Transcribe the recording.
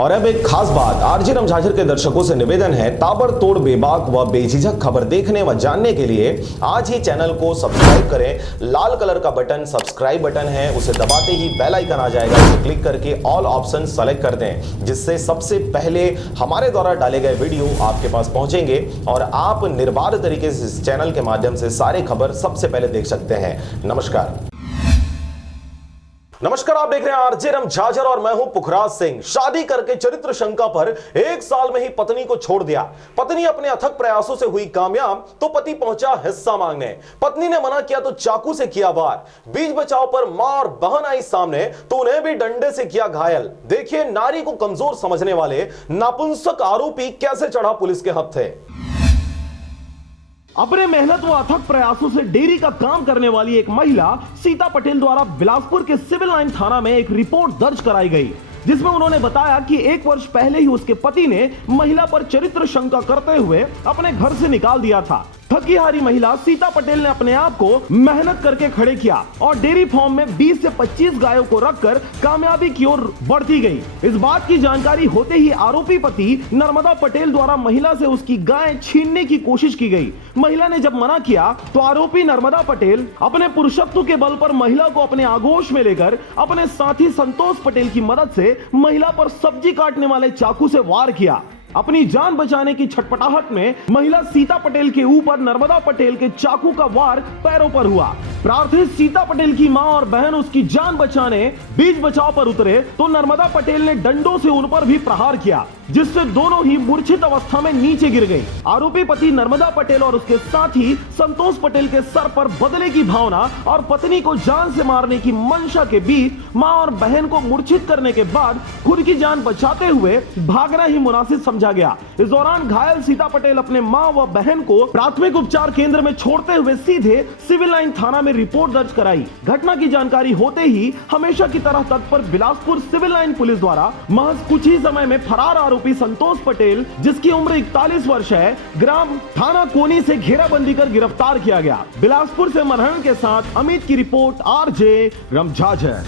और अब एक खास बात, आरजे रमझाझर के दर्शकों से निवेदन है, ताबड़तोड़ बेबाक व बेझिझक खबर देखने व जानने के लिए आज ही चैनल को सब्सक्राइब करें। लाल कलर का बटन सब्सक्राइब बटन है, उसे दबाते ही बेल आइकन आ जाएगा, उसे क्लिक करके ऑल ऑप्शन सेलेक्ट कर दें, जिससे सबसे पहले हमारे द्वारा डाले गए वीडियो आपके पास पहुंचेंगे और आप निर्बाध तरीके से इस चैनल के माध्यम से सारे खबर सबसे पहले देख सकते हैं। नमस्कार, आप देख रहे हैं आरजे रमझाझर और मैं हूं पुखराज सिंह। शादी करके चरित्र शंका पर 1 साल में ही पत्नी को छोड़ दिया। पत्नी अपने अथक प्रयासों से हुई कामयाब तो पति पहुंचा हिस्सा मांगने। पत्नी ने मना किया तो चाकू से किया वार। बीच बचाव पर मां और बहन आई सामने तो उन्हें भी डंडे से किया घायल। देखिए नारी को कमजोर समझने वाले नापुंसक आरोपी कैसे चढ़ा पुलिस के हत्थे। अपने मेहनत व अथक प्रयासों से डेयरी का काम करने वाली एक महिला सीता पटेल द्वारा बिलासपुर के सिविल लाइन थाना में एक रिपोर्ट दर्ज कराई गई, जिसमें उन्होंने बताया कि 1 वर्ष पहले ही उसके पति ने महिला पर चरित्र शंका करते हुए अपने घर से निकाल दिया था। थकी हारी महिला सीता पटेल ने अपने आप को मेहनत करके खड़े किया और डेयरी फार्म में 20 से 25 गायों को रखकर कामयाबी की ओर बढ़ती गई। इस बात की जानकारी होते ही आरोपी पति नर्मदा पटेल द्वारा महिला से उसकी गाय छीनने की कोशिश की गई। महिला ने जब मना किया तो आरोपी नर्मदा पटेल अपने पुरुषत्व के बल पर महिला को अपने आगोश में लेकर अपने साथी संतोष पटेल की मदद से महिला पर सब्जी काटने वाले चाकू से वार किया। अपनी जान बचाने की छटपटाहट में महिला सीता पटेल के ऊपर नर्मदा पटेल के चाकू का वार पैरों पर हुआ। प्रार्थी सीता पटेल की मां और बहन उसकी जान बचाने बीच बचाव पर उतरे तो नर्मदा पटेल ने डंडों से उन पर भी प्रहार किया, जिससे दोनों ही मूर्छित अवस्था में नीचे गिर गई। आरोपी पति नर्मदा पटेल और उसके साथी संतोष पटेल के सर पर बदले की भावना और पत्नी को जान से मारने की मंशा के बीच मां और बहन को मूर्छित करने के बाद खुद की जान बचाते हुए भागना ही मुनासिब समझा गया। इस दौरान घायल सीता पटेल अपने मां व बहन को प्राथमिक उपचार केंद्र में छोड़ते हुए सीधे सिविल लाइन थाना में रिपोर्ट दर्ज कराई। घटना की जानकारी होते ही हमेशा की तरह तत्पर बिलासपुर सिविल लाइन पुलिस द्वारा महज कुछ ही समय में फरार आरोपी संतोष पटेल, जिसकी उम्र 41 वर्ष है, ग्राम थाना कोनी से घेराबंदी कर गिरफ्तार किया गया। बिलासपुर से मनहरन के साथ अमित की रिपोर्ट, आरजे रमझाझर।